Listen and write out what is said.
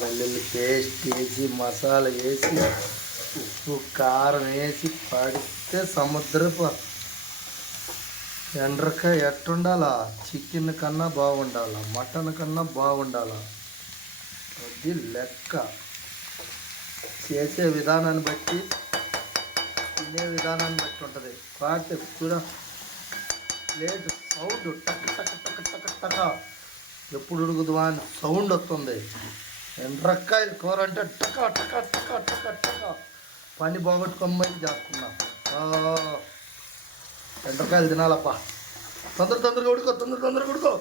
అల్లం వెల్లుల్లి పేస్ట్ వేసి మసాలా వేసి ఉప్పు కారం వేసి పడితే సముద్రపు ఎండ్రకాయ ఎట్టుండాలా, చికెన్ కన్నా బాగుండాలా, మటన్ కన్నా బాగుండాలా. అది లెక్క. చేసే విధానాన్ని బట్టి తినే విధానాన్ని బట్టి ఉంటుంది. కాకపోతే చూడ ప్లేట్ సౌండ్ టక్ టక్ టక్ టక్ టక ఎప్పుడు ఉడుకుదువా అని సౌండ్ వస్తుంది. ఎండ్రకాయలు కూర అంటే టక టక టక టక టక పని బాగొట్టుకోమని చేస్తున్నా. ఎండ్రకాయలు తినాలప్ప. తొందరగా ఉడుకో, తొందరగా ఉడుకో.